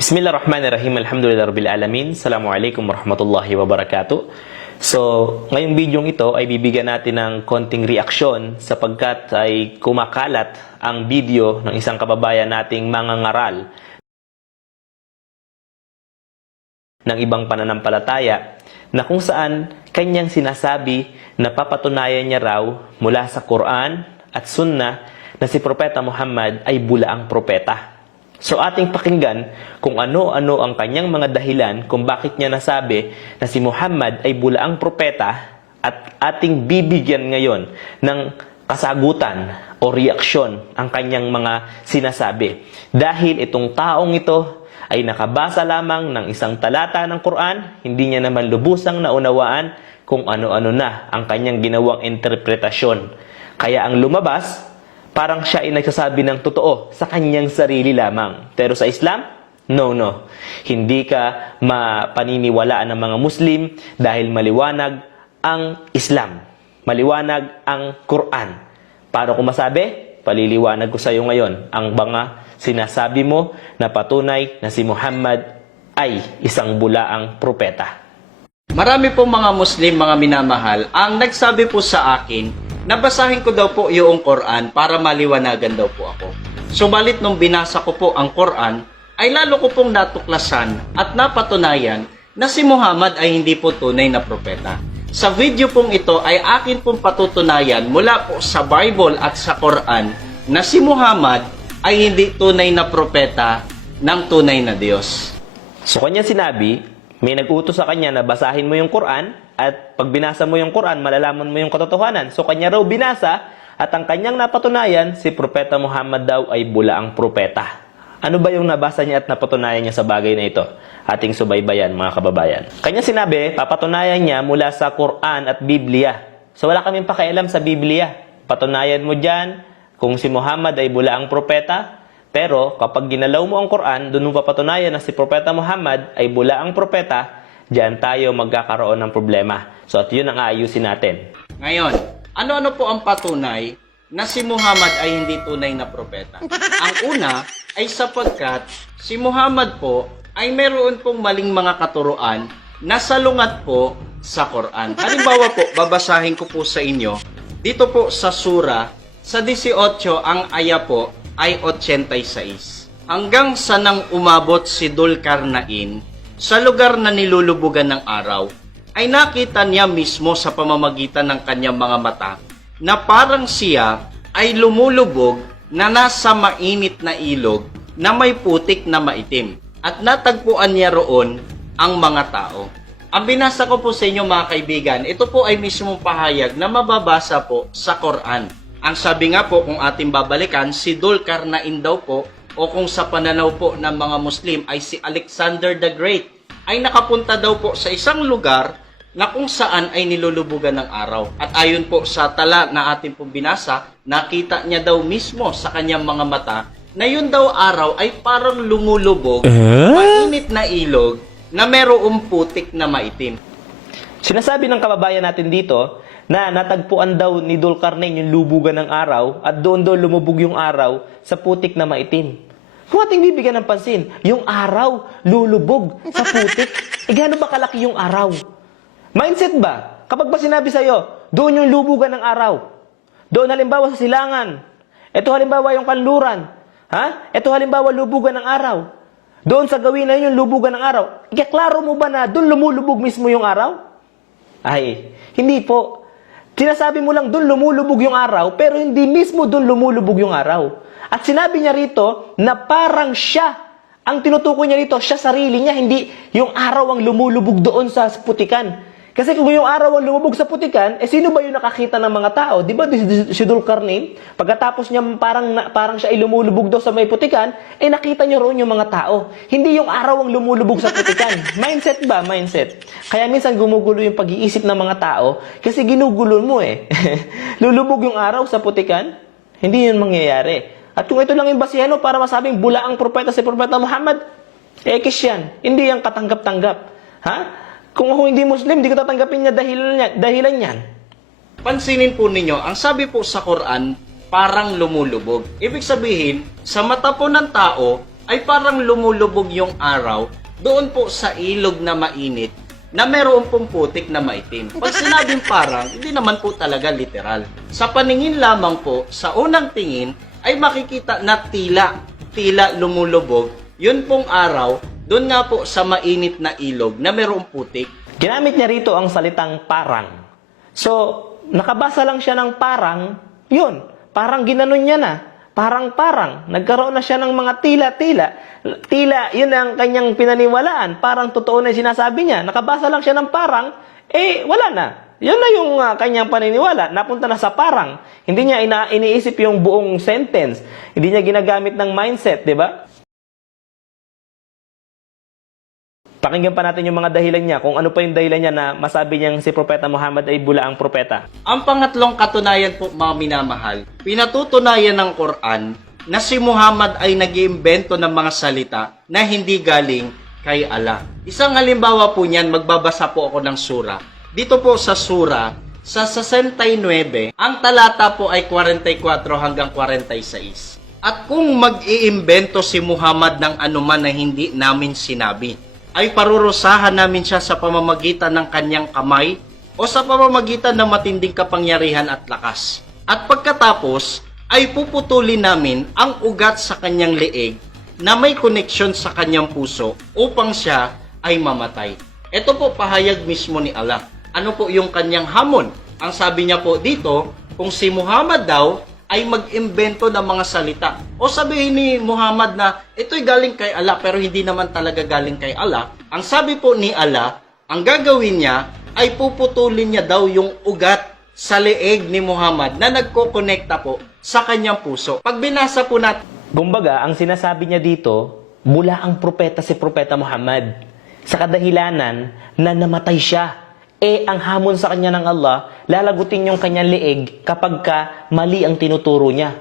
Bismillahirrahmanirrahim. Alhamdulillahirabbil alamin. Assalamualaikum warahmatullahi wabarakatuh. So, ngayong bidyong ito ay bibigyan natin ng konting reaksyon sapagkat ay kumakalat ang video ng isang kababayan nating mangangaral ng ibang pananampalataya na kung saan kanyang sinasabi na papatunayan niya raw mula sa Quran at Sunnah na si Propeta Muhammad ay bulaang propeta. So ating pakinggan kung ano-ano ang kanyang mga dahilan kung bakit niya nasabi na si Muhammad ay bulaang propeta at ating bibigyan ngayon ng kasagutan o reaksyon ang kanyang mga sinasabi. Dahil itong taong ito ay nakabasa lamang ng isang talata ng Quran, hindi niya naman lubusang naunawaan kung ano-ano na ang kanyang ginawang interpretasyon. Kaya ang lumabas, parang siya ay nagsasabi ng totoo sa kanyang sarili lamang. Pero sa Islam, no. Hindi ka mapaniniwalaan ng mga Muslim dahil maliwanag ang Islam. Maliwanag ang Quran. Paano ko masabi? Paliliwanag ko sa iyo ngayon ang mga sinasabi mo na patunay na si Muhammad ay isang bulaang propeta. Marami po mga Muslim, mga minamahal, ang nagsabi po sa akin, nabasahin ko daw po yung Quran para maliwanagan daw po ako. Subalit nung binasa ko po ang Quran, ay lalo ko pong natuklasan at napatunayan na si Muhammad ay hindi po tunay na propeta. Sa video pong ito ay akin pong patutunayan mula po sa Bible at sa Quran na si Muhammad ay hindi tunay na propeta ng tunay na Diyos. So kanya sinabi, may nag-utos sa kanya na basahin mo yung Quran at pag binasa mo yung Quran, malalaman mo yung katotohanan. So kanya raw binasa at ang kanyang napatunayan, si Propeta Muhammad daw ay bulaang propeta. Ano ba yung nabasa niya at napatunayan niya sa bagay na ito? Ating subaybayan mga kababayan. Kanya sinabi, papatunayan niya mula sa Quran at Biblia. So wala kaming pakialam sa Biblia. Patunayan mo dyan kung si Muhammad ay bulaang propeta. Pero kapag ginalaw mo ang Quran, doon mo papatunayan na si Propeta Muhammad ay bulaang propeta, diyan tayo magkakaroon ng problema. So at yun ang aayusin natin. Ngayon, ano-ano po ang patunay na si Muhammad ay hindi tunay na propeta? Ang una ay sapagkat si Muhammad po ay meron pong maling mga katuruan na salungat po sa Quran. Halimbawa po, babasahin ko po sa inyo, dito po sa sura, sa 18, ang aya po ay 86. Hanggang sa nang umabot si Dulkarnain sa lugar na nilulubugan ng araw, ay nakita niya mismo sa pamamagitan ng kanyang mga mata na parang siya ay lumulubog na nasa mainit na ilog na may putik na maitim. At natagpuan niya roon ang mga tao. Ang binasa ko po sa inyo mga kaibigan, ito po ay mismong pahayag na mababasa po sa Quran. Ang sabi nga po, kung ating babalikan, si Dulkarnain daw po, o kung sa pananaw po ng mga Muslim ay si Alexander the Great, ay nakapunta daw po sa isang lugar na kung saan ay nilulubugan ng araw. At ayon po sa tala na ating pong binasa, nakita niya daw mismo sa kanyang mga mata na yun daw araw ay parang lumulubog, mainit na ilog na merong putik na maitim. Sinasabi ng kababayan natin dito na natagpuan daw ni Dulkarnain yung lubugan ng araw at doon daw lumubog yung araw sa putik na maitim. Kung ating bibigyan ng pansin, yung araw lulubog sa putik, gaano ba kalaki yung araw? Mindset ba? Kapag ba sinabi sa'yo, doon yung lubugan ng araw, doon halimbawa sa silangan, ito halimbawa yung kanluran, ito halimbawa lubugan ng araw, doon sa gawin na yun yung lubugan ng araw, ikaklaro mo ba na doon lumulubog mismo yung araw? Ay, hindi po. Sinasabi mo lang doon lumulubog yung araw, pero hindi mismo doon lumulubog yung araw. At sinabi niya rito na parang siya, ang tinutukoy niya rito, siya sarili niya, hindi yung araw ang lumulubog doon sa putikan. Kasi kung yung araw ang lumubog sa putikan, sino ba yung nakakita ng mga tao? Di ba si Dulkarnain, pagkatapos niya parang siya ay lumulubog doon sa may putikan, nakita niya roon yung mga tao. Hindi yung araw ang lumulubog sa putikan. Mindset ba? Mindset. Kaya minsan gumugulo yung pag-iisip ng mga tao kasi ginugulo mo Lulubog yung araw sa putikan? Hindi yun mangyayari. At kung ito lang yung basihan para masabing bulaang propeta si Propeta Muhammad, ekis yan. Hindi yan katanggap-tanggap. Kung ako hindi Muslim, hindi ko tatanggapin niya dahilan yan. Pansinin po ninyo, ang sabi po sa Quran, parang lumulubog. Ibig sabihin, sa mata po ng tao, ay parang lumulubog yung araw doon po sa ilog na mainit na meron pong putik na maitim. Pag sinabing parang, hindi naman po talaga literal. Sa paningin lamang po, sa unang tingin, ay makikita na tila lumulubog, yun pong araw, doon nga po sa mainit na ilog na merong putik. Ginamit niya rito ang salitang parang. So, nakabasa lang siya ng parang, yun, parang ginanon niya na. Parang, nagkaroon na siya ng mga tila. Tila, yun ang kanyang pinaniwalaan. Parang totoo na yung sinasabi niya. Nakabasa lang siya ng parang, wala na. Yun na yung kanyang paniniwala. Napunta na sa parang. Hindi niya iniisip yung buong sentence. Hindi niya ginagamit ng mindset, di ba? Pakinggan pa natin yung mga dahilan niya, kung ano pa yung dahilan niya na masabi niyang si Propeta Muhammad ay bulaang propeta. Ang pangatlong katunayan po, mga minamahal, pinatutunayan ng Quran na si Muhammad ay nag-iimbento ng mga salita na hindi galing kay Allah. Isang halimbawa po niyan, magbabasa po ako ng sura. Dito po sa sura, sa 69, ang talata po ay 44 hanggang 46. At kung mag-iimbento si Muhammad ng anuman na hindi namin sinabi, ay parurusahan namin siya sa pamamagitan ng kanyang kamay o sa pamamagitan ng matinding kapangyarihan at lakas. At pagkatapos, ay puputulin namin ang ugat sa kanyang leeg na may koneksyon sa kanyang puso upang siya ay mamatay. Ito po pahayag mismo ni Allah. Ano po yung kanyang hamon? Ang sabi niya po dito, kung si Muhammad daw ay mag-imbento ng mga salita. O sabihin ni Muhammad na ito'y galing kay Allah pero hindi naman talaga galing kay Allah. Ang sabi po ni Allah, ang gagawin niya ay puputulin niya daw yung ugat sa leeg ni Muhammad na nagkokonekta po sa kanyang puso. Pag binasa po natin, Kumbaga, ang sinasabi niya dito, mula ang propeta si Propeta Muhammad. Sa kadahilanan na namatay siya. Ang hamon sa kanya ng Allah, lalagutin yung kanyang leeg kapag ka mali ang tinuturo niya.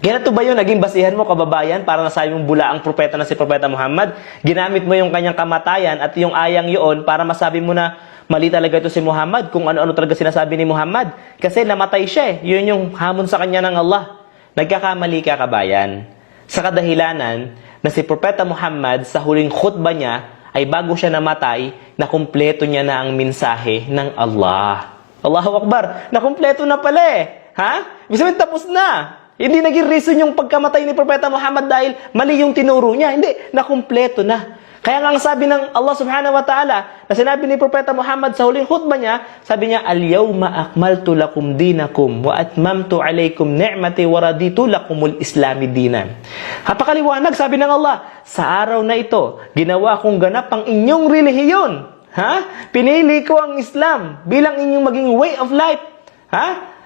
Ganito ba yun? Naging basihan mo, kababayan, para nasabi mong bula ang propeta na si Propeta Muhammad? Ginamit mo yung kanyang kamatayan at yung ayang yun para masabi mo na mali talaga ito si Muhammad, kung ano-ano talaga sinasabi ni Muhammad. Kasi namatay siya eh. Yun yung hamon sa kanya ng Allah. Nagkakamali ka, kabayan. Sa kadahilanan na si Propeta Muhammad sa huling khutbah niya ay bago siya namatay, nakumpleto niya na ang mensahe ng Allah. Allahu Akbar! Nakumpleto na pala eh. Ha? Ibig sabihin, tapos na. Hindi naging reason yung pagkamatay ni Propeta Muhammad dahil mali yung tinuro niya. Hindi, nakumpleto na. Kaya nga ang sabi ng Allah subhanahu wa ta'ala, na sinabi ni Propeta Muhammad sa huling khutbah niya, sabi niya, Al-yawma akmaltu lakum dinakum wa atmamtu alaykum ni'mati wa raditu lakumul islami dinan. Napakaliwanag, sabi ng Allah, sa araw na ito, ginawa kong ganap ang inyong relihiyon. Ha? Pinili ko ang Islam bilang inyong maging way of life. Ha?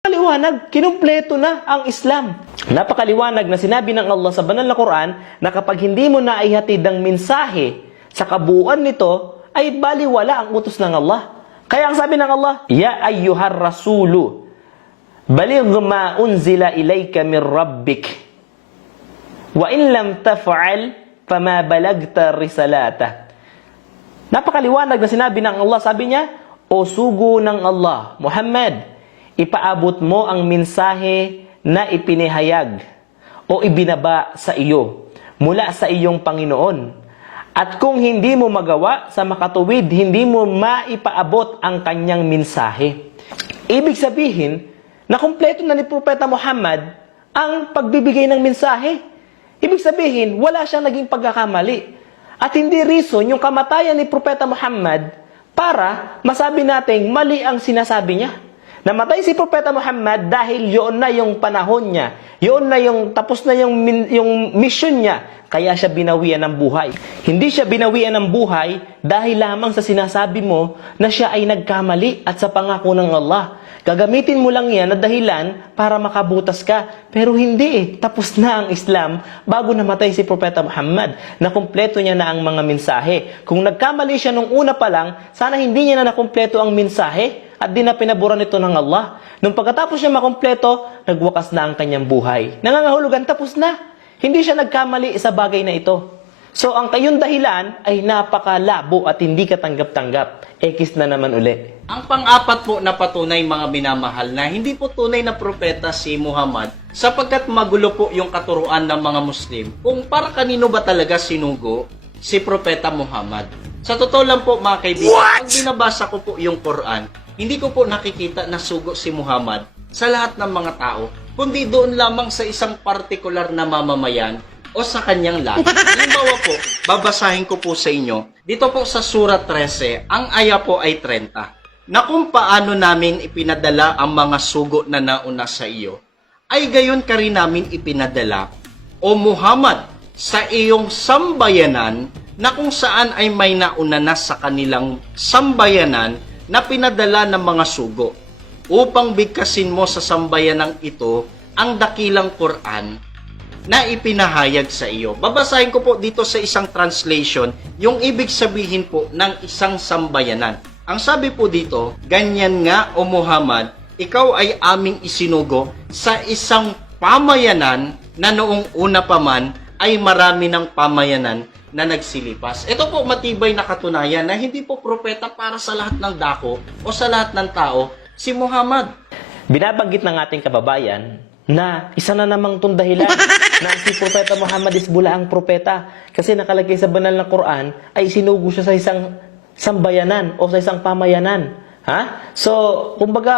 Napakaliwanag, kinumpleto na ang Islam. Napakaliwanag na sinabi ng Allah sa banal na Quran na kapag hindi mo naihatid ang mensahe sa kabuuan nito, ay baliwala ang utos ng Allah. Kaya ang sabi ng Allah, Ya ayyuhar rasulu, baligh ma unzila ilayka min rabbik. Wa in lam taf'al, fama balagta risalata. Napakaliwanag na sinabi ng Allah, sabi niya, O sugo ng Allah, Muhammad, ipaabot mo ang mensahe na ipinahayag o ibinaba sa iyo mula sa iyong Panginoon. At kung hindi mo magawa sa makatuwid, hindi mo maipaabot ang kanyang mensahe. Ibig sabihin, na kumpleto na ni Propeta Muhammad ang pagbibigay ng mensahe. Ibig sabihin, wala siyang naging pagkakamali. At hindi reason yung kamatayan ni Propeta Muhammad para masabi nating mali ang sinasabi niya. Namatay si Propeta Muhammad dahil yun na yung panahon niya. Yun na yung tapos na yung mission niya. Kaya siya binawian ng buhay. Hindi siya binawian ng buhay dahil lamang sa sinasabi mo na siya ay nagkamali at sa pangako ng Allah. Gagamitin mo lang yan na dahilan para makabutas ka. Pero hindi eh. Tapos na ang Islam bago namatay si Propeta Muhammad. Nakumpleto niya na ang mga mensahe. Kung nagkamali siya nung una pa lang, sana hindi niya na nakumpleto ang mensahe at di na pinaburan ito ng Allah. Nung pagkatapos niya makumpleto, nagwakas na ang kanyang buhay. Nangangahulugan, tapos na. Hindi siya nagkamali sa bagay na ito. So, ang kayong dahilan ay napakalabo at hindi katanggap-tanggap. Ekis na naman uli. Ang pang-apat po na patunay mga minamahal na hindi po tunay na propeta si Muhammad sapagkat magulo po yung katuruan ng mga Muslim kung para kanino ba talaga sinugo si Propeta Muhammad. Sa totoo lang po mga kaibigan, pag binabasa ko po yung Quran, hindi ko po nakikita na sugo si Muhammad sa lahat ng mga tao, kundi doon lamang sa isang partikular na mamamayan o sa kanyang lahi. Halimbawa po, babasahin ko po sa inyo, dito po sa Surah 13, ang aya po ay 30. Na kung paano namin ipinadala ang mga sugo na nauna sa iyo, ay gayon ka rin namin ipinadala, o Muhammad, sa iyong sambayanan na kung saan ay may nauna na sa kanilang sambayanan na pinadala ng mga sugo, upang bigkasin mo sa sambayanang ito ang dakilang Quran na ipinahayag sa iyo. Babasahin ko po dito sa isang translation yung ibig sabihin po ng isang sambayanan. Ang sabi po dito, ganyan nga o Muhammad, ikaw ay aming isinugo sa isang pamayanan na noong una pa man ay marami ng pamayanan na nagsilipas. Ito po matibay na katunayan na hindi po propeta para sa lahat ng dako o sa lahat ng tao si Muhammad. Binabanggit ng ating kababayan na isa na namang dahilan na si Propeta Muhammad is bulaang propeta kasi nakalagay sa banal na Quran ay sinugo siya sa isang sambayanan o sa isang pamayanan. Ha? So, kumbaga,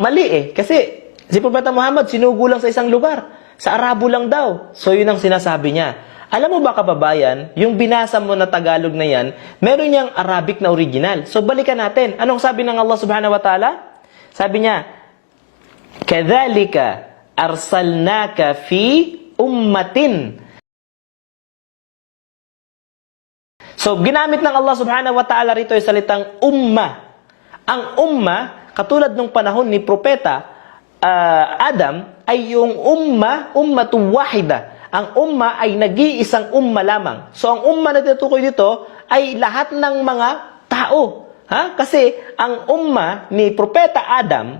mali kasi si Propeta Muhammad sinugo lang sa isang lugar. Sa Arabo lang daw. So, yun ang sinasabi niya. Alam mo ba kababayan, yung binasa mo na Tagalog na yan, meron niyang Arabic na original. So, balikan natin. Anong sabi ng Allah subhanahu wa ta'ala? Sabi niya, "Kadhalika arsalnaka fi ummatin." So, ginamit ng Allah subhanahu wa ta'ala rito yung salitang umma. Ang umma, katulad nung panahon ni Propeta Adam, ay yung ummatun wahida. Ang umma ay nag-iisang umma lamang. So, ang umma na tinutukoy dito ay lahat ng mga tao. Ha? Kasi, ang umma ni Propeta Adam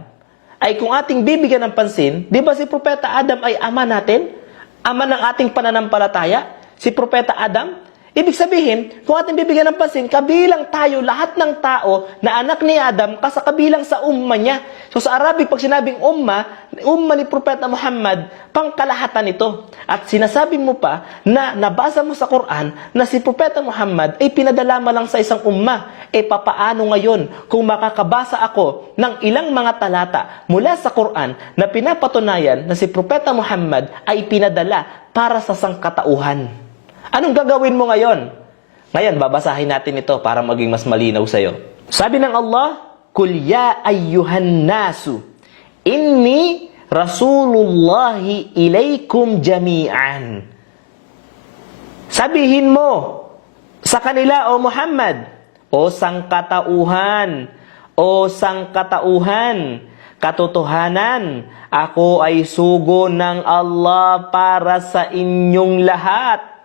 ay kung ating bibigyan ng pansin, di ba si Propeta Adam ay ama natin? Ama ng ating pananampalataya? Si Propeta Adam? Ibig sabihin, kung ating bibigyan ng pansin, kabilang tayo, lahat ng tao na anak ni Adam, kabilang sa umma niya. So sa Arabic, pag sinabing umma ni Propeta Muhammad, pangkalahatan ito. At sinasabi mo pa na nabasa mo sa Quran na si Propeta Muhammad ay pinadala lang sa isang umma. Papaano ngayon kung makakabasa ako ng ilang mga talata mula sa Quran na pinapatunayan na si Propeta Muhammad ay pinadala para sa sangkatauhan? Anong gagawin mo ngayon? Ngayon, babasahin natin ito para maging mas malinaw sa'yo. Sabi ng Allah, "Kul ya ayyuhan nasu, inni rasulullahi ilaykum jami'an." Sabihin mo sa kanila, o Muhammad, o sangkatauhan, katotohanan, ako ay sugo ng Allah para sa inyong lahat.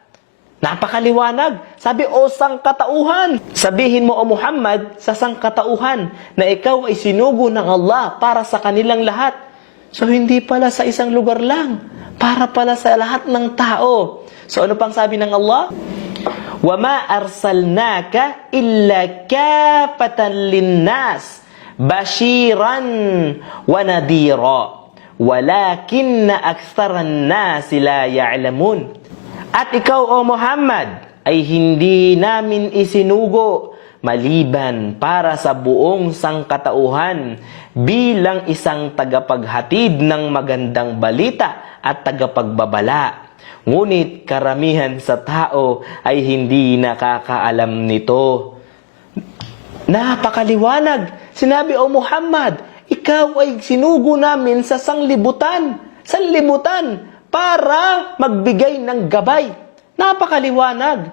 Napakaliwanag. Sabi, o sangkatauhan. Sabihin mo, o Muhammad, sa sangkatauhan na ikaw ay sinugo ng Allah para sa kanilang lahat. So, hindi pala sa isang lugar lang. Para pala sa lahat ng tao. So, ano pang sabi ng Allah? وَمَا أَرْسَلْنَاكَ إِلَّا كَافَةً لِلنَّاسِ بَشِيرًا وَنَذِيرًا وَلَكِنَّ أَكْثَرَ النَّاسِ لَا يَعْلَمُونَ. At ikaw, o Muhammad, ay hindi namin isinugo maliban para sa buong sangkatauhan bilang isang tagapaghatid ng magandang balita at tagapagbabala. Ngunit karamihan sa tao ay hindi nakakaalam nito. Napakaliwanag. Sinabi, o Muhammad, ikaw ay sinugo namin sa sanlibutan para magbigay ng gabay. Napakaliwanag.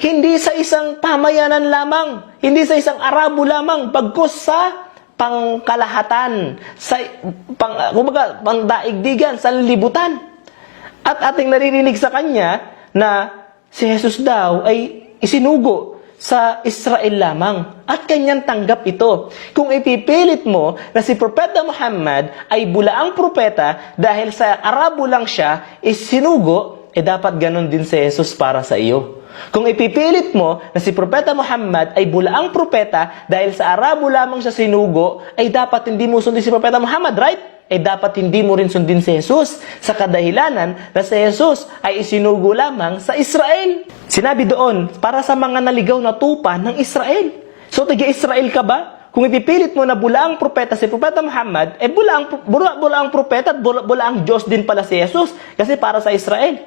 Hindi sa isang pamayanan lamang, hindi sa isang Arabo lamang, bagkus sa pangkalahatan, sa pangdaigdigan, sa libutan. At ating naririnig sa kanya na si Jesus daw ay isinugo sa Israel lamang. At kanyang tanggap ito. Kung ipipilit mo na si Propeta Muhammad ay bulaang propeta dahil sa Arabo lang siya isinugo, dapat ganun din si Jesus para sa iyo. Kung ipipilit mo na si Propeta Muhammad ay bulaang propeta dahil sa Arabo lamang siya sinugo, ay dapat hindi mo sundin si Propeta Muhammad, right? Dapat hindi mo rin sundin si Jesus sa kadahilanan na si Jesus ay isinugo lamang sa Israel. Sinabi doon, para sa mga naligaw na tupa ng Israel. So, taga-Israel ka ba? Kung ipipilit mo na bulaang propeta si Propeta Muhammad, bulaang propeta at bulaang Diyos din pala si Jesus kasi para sa Israel.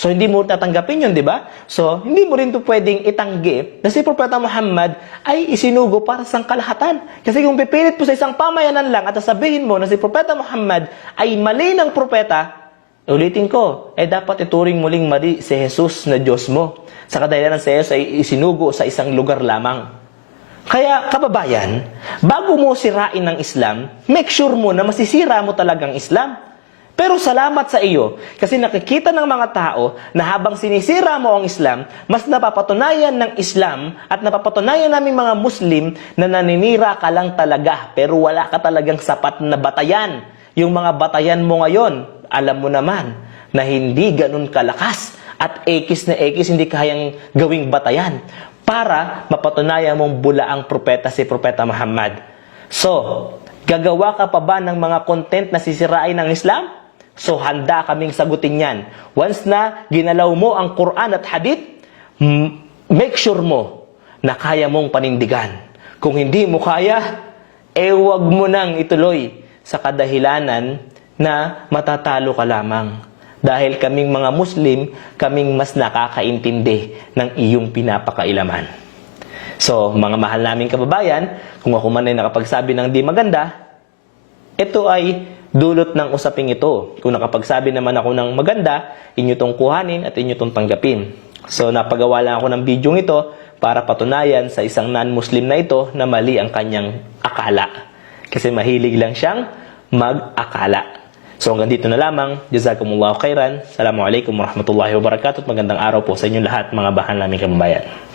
So, hindi mo tatanggapin yun, di ba? So, hindi mo rin ito pwedeng itanggi na si Propeta Muhammad ay isinugo para sa kalahatan. Kasi kung pipilit mo sa isang pamayanan lang at sabihin mo na si Propeta Muhammad ay mali ng propeta, ulitin ko, dapat ituring muling mali si Jesus na Diyos mo. Sa kadahilanan si Jesus ay isinugo sa isang lugar lamang. Kaya, kababayan, bago mo sirain ng Islam, make sure mo na masisira mo talagang Islam. Pero salamat sa iyo, kasi nakikita ng mga tao na habang sinisira mo ang Islam, mas napapatunayan ng Islam at napapatunayan naming mga Muslim na naninira ka lang talaga, pero wala ka talagang sapat na batayan. Yung mga batayan mo ngayon, alam mo naman na hindi ganun kalakas at ekis na ekis hindi kayang gawing batayan para mapatunayan mong bulaang propeta si Propeta Muhammad. So, gagawa ka pa ba ng mga content na sisirain ng Islam? So, handa kaming sagutin yan. Once na ginalaw mo ang Quran at Hadith, make sure mo na kaya mong panindigan. Kung hindi mo kaya, huwag mo nang ituloy sa kadahilanan na matatalo ka lamang. Dahil kaming mga Muslim, kaming mas nakakaintindi ng iyong pinapakailaman. So, mga mahal naming kababayan, kung ako man ay nakapagsabi ng di maganda, ito ay dulot ng usaping ito. Kung nakapagsabi naman ako ng maganda, inyo itong kuhanin at inyo itong tanggapin. So, napagawa lang ako ng video ito para patunayan sa isang non-Muslim na ito na mali ang kanyang akala. Kasi mahilig lang siyang mag-akala. So, hanggang dito na lamang. Jazakumullahu khairan. Assalamualaikum warahmatullahi wabarakatuh. Magandang araw po sa inyong lahat, mga bahal naming kababayan.